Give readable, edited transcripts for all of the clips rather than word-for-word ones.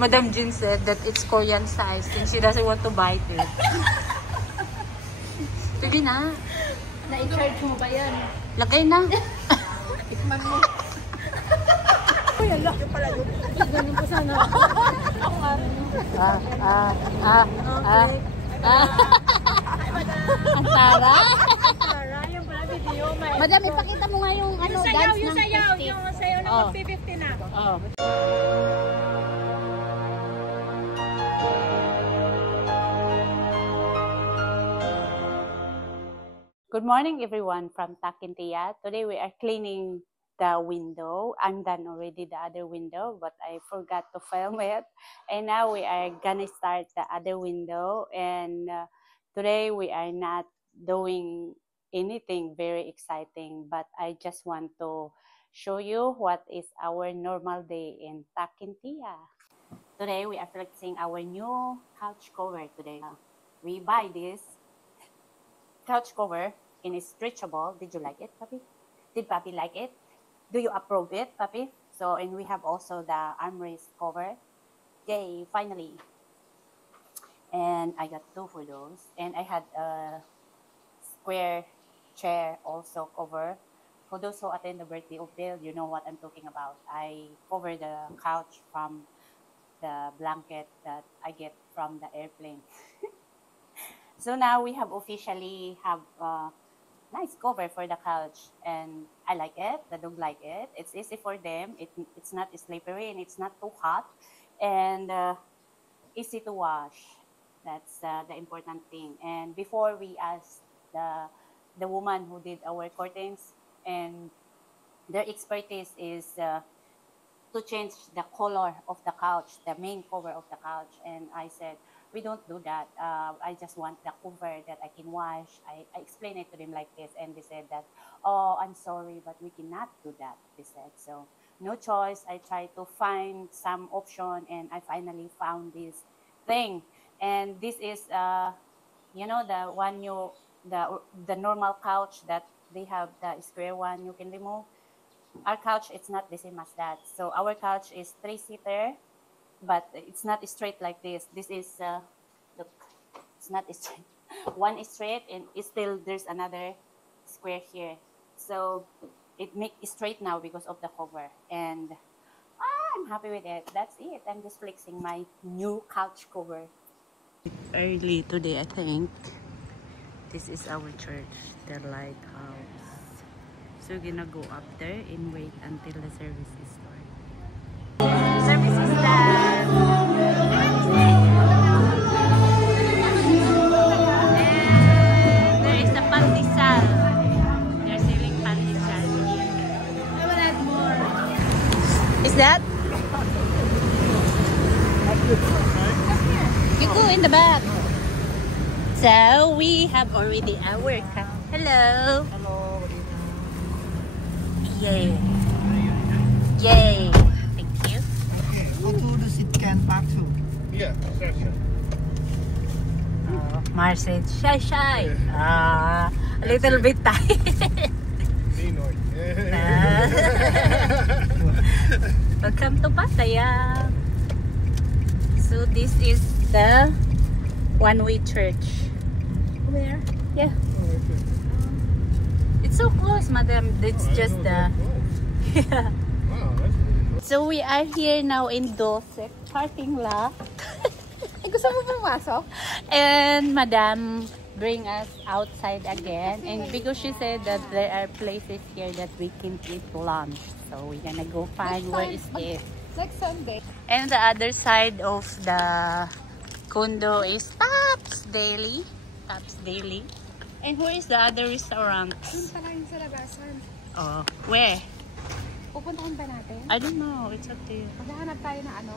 Madam Jin said that it's Korean size and she doesn't want to bite it. Sige na. Na-charge mo ba yan? Lagay na. Tikman mo. Uy, ala. Yung pala yun. Ganun po sana. Ang tara. Yung pala video. Madam, ipakita mo nga yung ano, dance ng 50. Yung sayaw ng mag-50 na. Oh. Good morning everyone from Takintia. Today we are cleaning the window. I'm done already the other window, but I forgot to film it. And now we are gonna start the other window. And today we are not doing anything very exciting, but I just want to show you what is our normal day in Takintia. Today we are flexing our new couch cover today. We buy this couch cover in stretchable. Did you like it, Papi? Did Papi like it? Do you approve it, Papi? So, and we have also the armrest cover. Yay, finally. And I got 2 for those. And I had a square chair also cover. For those who attend the birthday of Bill, you know what I'm talking about. I cover the couch from the blanket that I get from the airplane. So now we have officially have a nice cover for the couch, and I like it. The dog like it. It's easy for them. It's not slippery and it's not too hot, and easy to wash. That's the important thing. And before we asked the woman who did our curtains, and their expertise is to change the color of the couch, the main cover of the couch, and I said, we don't do that. I just want the cover that I can wash. I explained it to them like this, and they said that, oh, I'm sorry, but we cannot do that, they said. So no choice. I tried to find some option, and I finally found this thing. And this is, you know, the one the normal couch that they have, the square one you can remove. Our couch, it's not the same as that. So our couch is 3-seater. But it's not straight like this. This is, look, it's not straight. One is straight, and it's still there's another square here. So it makes it straight now because of the cover. And I'm happy with it. That's it. I'm just flexing my new couch cover. Early today, I think. This is our church, the lighthouse. So we're gonna go up there and wait until the service is started. Service is done. And there is a pandesal. They're selling pandesal here. I will add more. Is that? You go in the back. So we have already our car. Hello. Hello. Yay. Yay. Okay, go to the sit can part 2. Yeah, sure. Mars said, shy. A little bit tired. Ninoy. Welcome to Pattaya. So this is the one-way church. Where? Yeah. It's so close, madam. It's just the... Yeah. Wow, that's really cool. So we are here now in Dosek parking lot. Gusto mo pumasok? And madam bring us outside again, and because she said that there are places here that we can eat lunch, so we're gonna go find where is it. Next Sunday. And the other side of the condo is Taps Daily. And where is the other restaurant? Doon pala yung sa labasan. Oh, where? Pupuntahan ba natin? I don't know. It's up to you. Maghahanap tayo ng ano?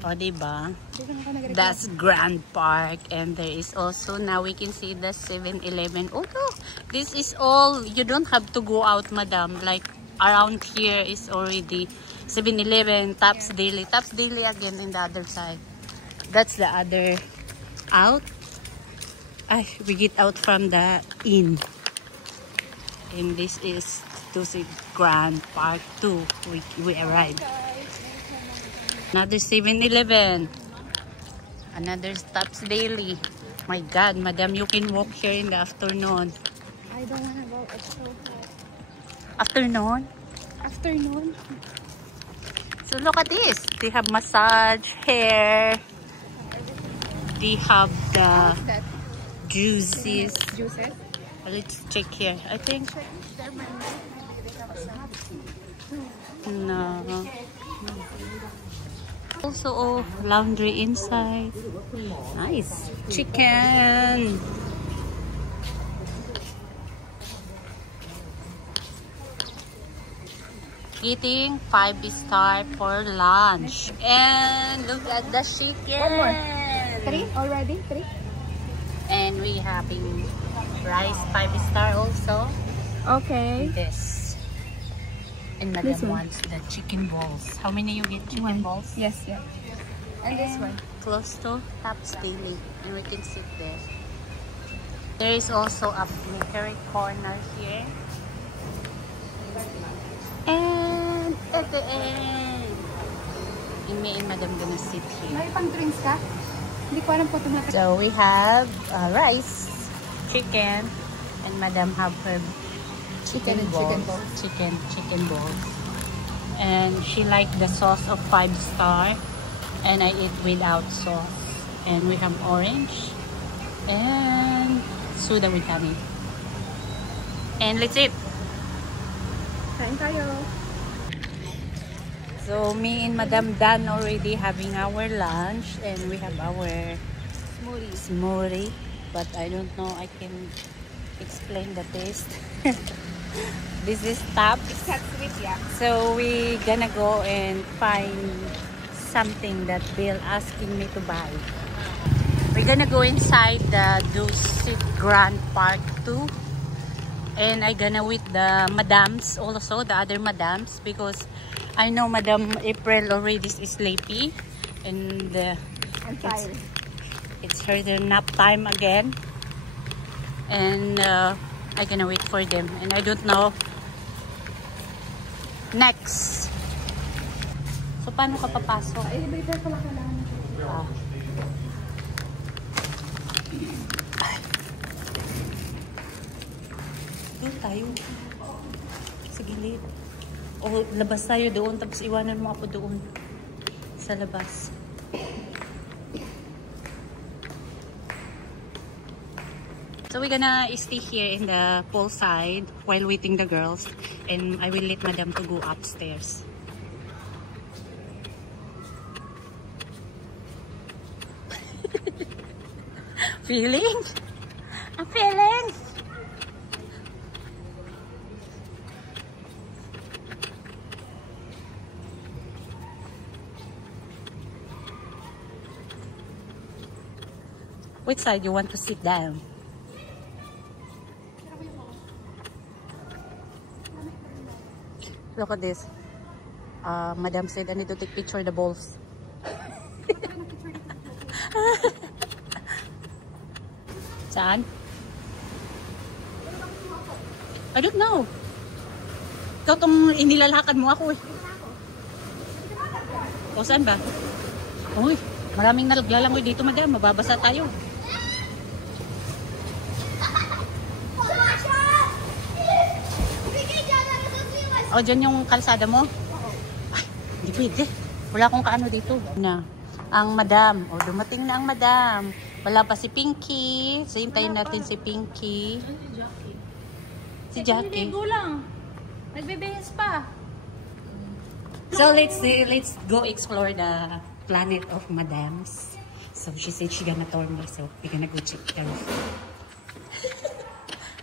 Oh, diba? Dito na ako nag-request. That's Grand Park, and there is also, now we can see the 7-Eleven. Oh no, this is all, you don't have to go out, madam. Like around here is already 7-Eleven, Taps Daily again in the other side. That's the other out. We get out from the inn, and this is to see Grand Park 2. We arrived. Another 7-Eleven. Another Stops Daily. My God, madam, you can walk here in the afternoon. I don't wanna go. It's so hot. Afternoon? Afternoon? So look at this. They have massage, hair. They have the What's that? juices. Juices? Let's check here. I think no. Also, oh, laundry inside. Nice. Chicken. Eating 5-star for lunch. And look at the chicken. One more. 3 already? 3? And we having rice 5-star also. Okay. This. And This madam one. wants the chicken balls. How many you get chicken balls? Yes, yeah. And this one. Close to Stops Daily. And we can sit there. There is also a bakery corner here. And at the end, me and madam gonna sit here. May pang drinks ka? Hindi ko alam po ito. So we have rice, chicken, and madam have her chicken balls. Chicken balls. And she liked the sauce of 5-star, and I eat without sauce. And we have orange and soda with honey. And let's eat. Kain tayo. So me and Madam Dan already having our lunch, and we have our smoothie. But I don't know, I can explain the taste. This is Stops. It's not sweet, yeah. So we gonna go and find something that Bill asking me to buy. We're gonna go inside the Dusit Grand Park too. And I gonna with the madams also, the other madams, because I know Madam April already is sleepy, and I'm tired. it's her nap time again. And I gonna wait for them, and I don't know next. So paano ka papasok? Elevator pala kailangan. Ah. Doon tayo. Sa gilid. O labas tayo doon, tapos iwanan mo ako doon. Sa labas. So we're gonna stay here in the pool side while waiting the girls. And I will let Madam to go upstairs. Feeling? I'm feeling. Which side you want to sit down? Look at this. Madam said I need to take picture of the balls. Saan? I don't know. Ikaw tong inilalakad mo ako eh. O saan ba? Uy, maraming naglalangoy dito, madam. Mababasa tayo. O, dyan yung kalsada mo? Ay, hindi pwede. Wala akong kaano dito. Na, ang madam. O, dumating na ang madam. Wala pa si Pinky. So, hintayin natin si Pinky. Si Jackie. Hindi lang. Nagbibihis pa. So, let's go explore the planet of madams. So, she said she gonna tour me. So, we're gonna go check the roof.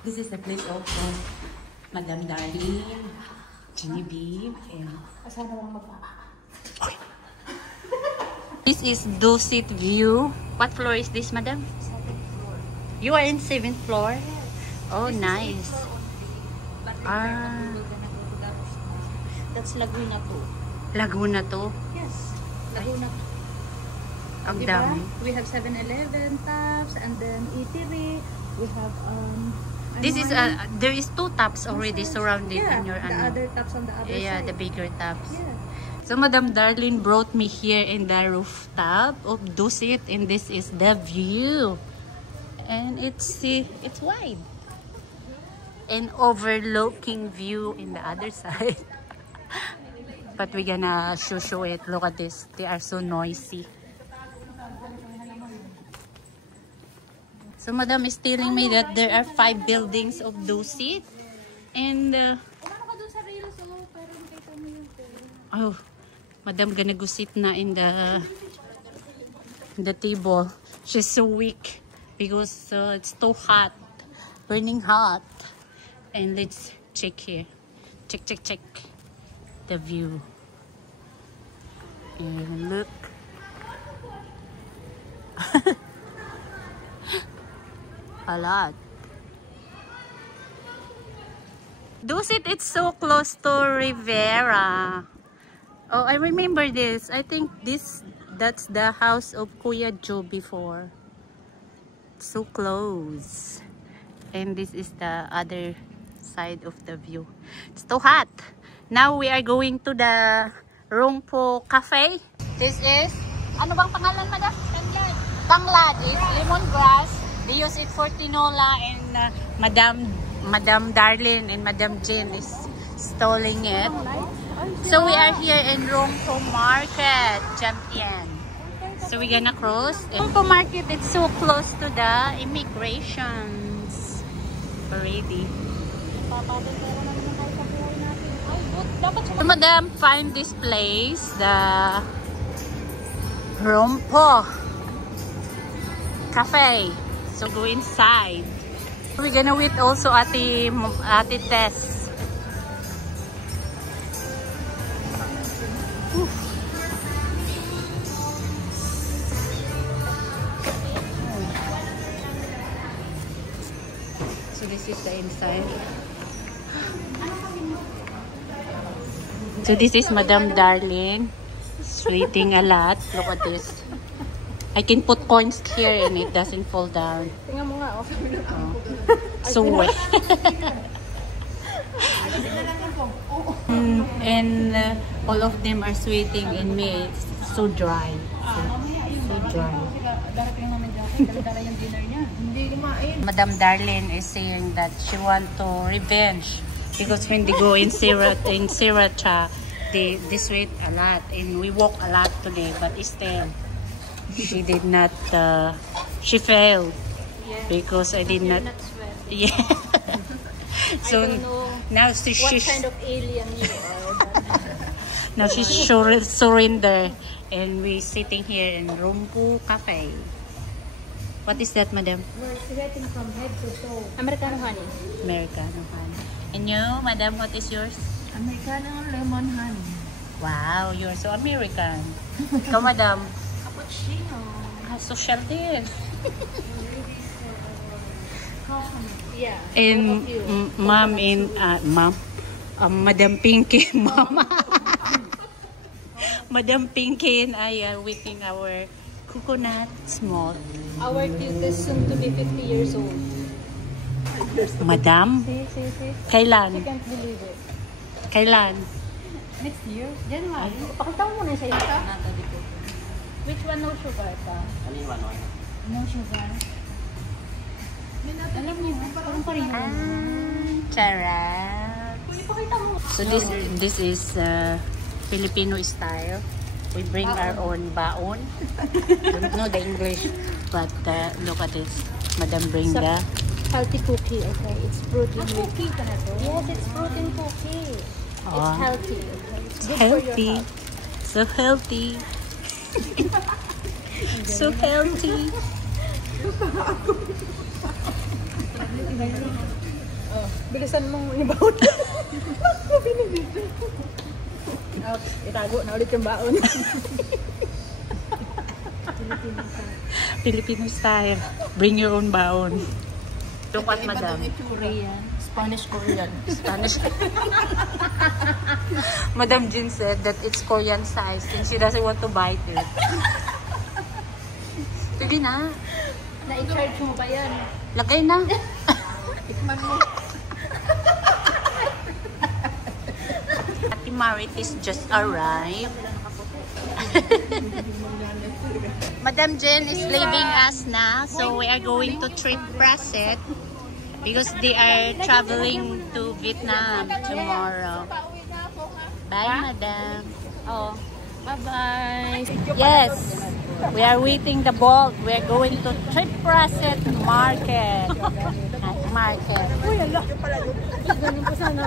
This is the place of Madam Darlene, Genevieve, and... Asana lang magpapa. This is Dusit View. What floor is this, madam? 7th floor. You are in 7th floor? Oh, nice. But Ah. we're gonna go to that. That's Laguna 2. Laguna to. Yes. Laguna 2. Ang Diba? dami. We have 7-Eleven, Taps, and then Eatery. We have This is there is 2 taps already surrounded yeah, in your the other taps on the other yeah, side. the bigger taps. Yeah. So Madam Darlene brought me here in the rooftop of Dusit, and this is the view. And it's wide. And overlooking view in the other side. But we're gonna show it. Look at this. They are so noisy. So Madam is telling me that there are 5 buildings of Dusit. And oh, Madam gonna go sit na in the table. She's so weak because it's too hot, burning hot. And let's check here. Check the view. And look. A lot. Dusit, it's so close to Rivera. Oh, I remember this. I think that's the house of Kuya Joe before. So close. And this is the other side of the view. It's too hot. Now we are going to the Rongpo Cafe. This is, ano bang pangalan, madam? Tanglad. Tanglad is lemongrass. They use it for tinola, and Madam Darlene and Madam Jean is stalling it. So we are here in Rongpo Market, Champion. So we're gonna cross. Rongpo Market, it's so close to the immigrations already. So Madam find this place, the Rongpo Cafe. So go inside. We're gonna wait also Ate Tess. Oof. So this is the inside. So this is Madam Darlene. Sweating a lot. Look at this. I can put coins here and it doesn't fall down. Tingnan mo nga, Oh. So wet. And all of them are sweating in me. It's so dry. So dry. Madam Darlene is saying that she want to revenge because when they go in Sriracha, they sweat a lot, and we walk a lot today, but still she did not she failed because I did not yeah. So now what kind of alien you are. now she's surrender, and we sitting here in Rongpo Cafe. What is that, madam? We're sweating from head to toe. Americano honey. Americano honey. And you, madam, what is yours? Americano lemon honey. Wow, you're so American. Ikaw, madam? Cappuccino. Social din. Yeah. And ma'am in Madam Pinky, mama. Madam Pinky and I are waiting our coconut smoke. Our cute is soon to be 50 years old. Madam? See. Kailan? I can't believe it. Kailan? Next year? January. Pakita mo muna sa iyo ka. Which one no sugar ka? No sugar. Alam niyo, parang pa rin. Charot. So this is Filipino style. We bring our own baon. Don't know the English, but look at this. Madam bring the Healthy cookie, okay? It's protein. Cookie ka na to? Yes, it's protein cookie. It's healthy, okay? It's good healthy. for your health. So healthy. So healthy. Oh, bilisan mong ibaon. Itago na ulit yung baon. Filipino style. Bring your own baon. Look at madam. Korean. Spanish-Korean. Spanish. Madam Jean said that it's Korean size and she doesn't want to bite it. Sige na. Na-i-charge mo ba yan? Lagay na. Tikman mo. Ate Marites just arrived. Madam Jen is leaving us now, so we are going to Trip Praset because they are traveling to Vietnam tomorrow. Bye, Madam. Oh, bye-bye. Yes, we are waiting the boat. We are going to Trip Praset Market. Market. Ganun po sana.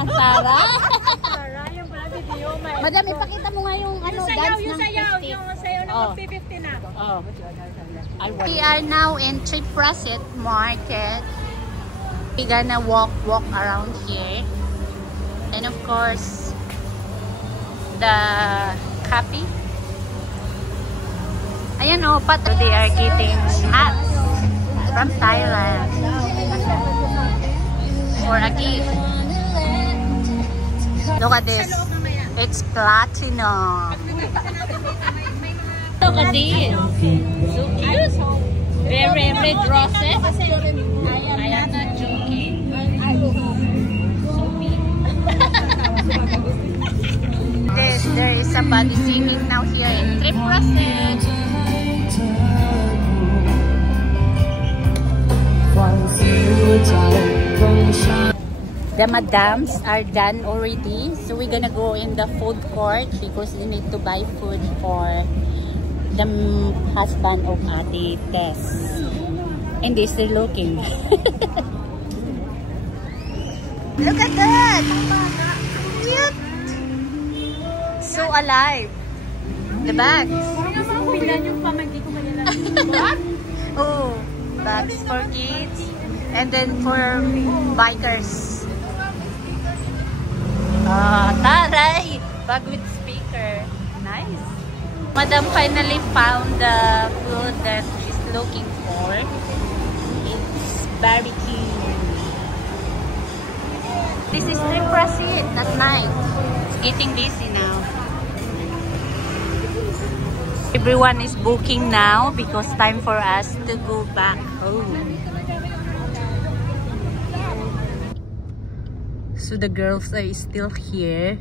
Ang tara. Yung pala video. Madam, ipakita mo nga yung ano, dance ng 50. Yung sayaw ng Oh. 50 na. Oh. We are now in Trip Praset Market. We gonna walk around here. And of course, the coffee. Ayan o, they are getting hats from Thailand for a gift. Look at this. It's platinum. Look at this. So cute. Very red roses. I am not joking. So big. There is somebody singing now here in Trip Praset. The madams are done already, so we're gonna go in the food court because we need to buy food for the husband of Ate Tess. And they're still looking. Look at that! Cute! So alive. The bags. Oh, bags for kids. And then for bikers. Taray! Bag with speaker. Nice. Madam finally found the food that she's looking for. It's barbecue. This is Trip Praset at night. It's getting busy now. Everyone is booking now because time for us to go back home. So the girls are still here.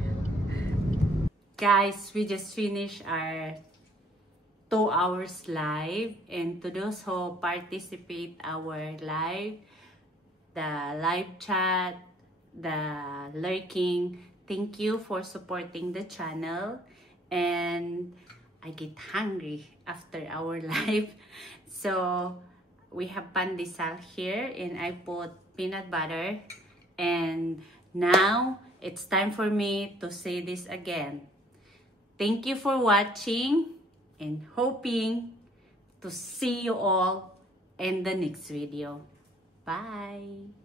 Guys, we just finished our 2 hours live, and to those who participate our live, the live chat, the lurking, thank you for supporting the channel. And I get hungry after our live, so we have pandesal here, and I put peanut butter. And now it's time for me to say this again. Thank you for watching, and hoping to see you all in the next video. Bye!